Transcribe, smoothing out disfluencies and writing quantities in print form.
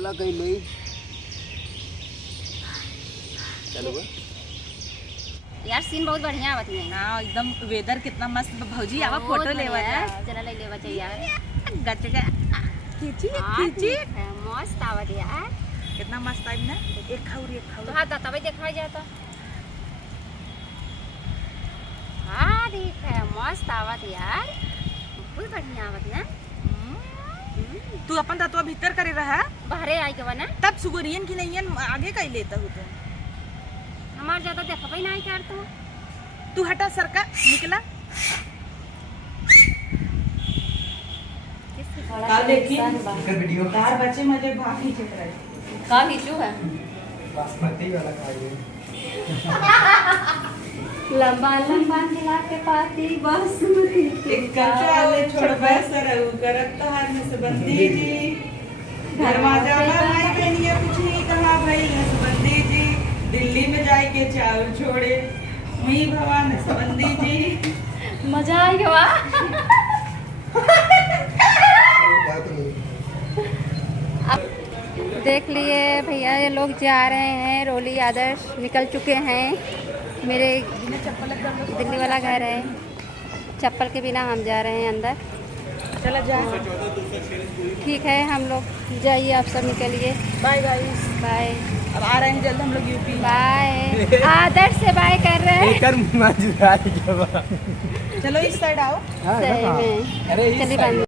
लगे लई चलो यार सीन बहुत बढ़िया आवत है। हाँ एकदम वेदर कितना मस्त बा। भौजी आवा फोटो लेवा जा। चला ले लेवा चाहिए यार। गचगा खींची हाँ, खींची ठीक है, मस्त आवत यार। कितना मस्त आई ना। एक खाऊरी एक तो खाऊरी। हाँ तभी देखा जाता। हाँ ठीक है, मस्त आवत यार, बहुत बढ़िया आवत ना। तू अपन तत्वा भीतर करे रहा बाहरे आई के बना तब सुगरियन की नहीं आगे कहीं लेता हूँ तो हमार ज्यादा देखा ही नहीं कर तू हटा सरका निकला। का देखी वीडियो कार बच्चे मुझे भाग खींचे रहे का हिचू है बासमती वाला खाइए लंबा लंबा खिला के पाती बासमती एक कचाले छोड़ बैसर करत तहार में सबंदी जी घरमा जाना भाई बहनिया पूछी कहाँ भाई सबंदी जी दिल्ली में जाए के चावल छोड़े मी भगवान सबंदी जी मजा आई वाह। देख लिए भैया ये लोग जा रहे हैं, रोली आदर्श निकल चुके हैं। मेरे दिल्ली वाला घर है, चप्पल के बिना हम जा रहे हैं अंदर। चला जाए। ठीक है हम लोग जाइए, आप सब निकलिए। Bye guys bye. अब आ रहे हैं जल्द हम लोग यूपी। बाय। आदर्श से बाय कर रहे हैं। चलो इस साइड आओ। सही में अरे चलिए बंद।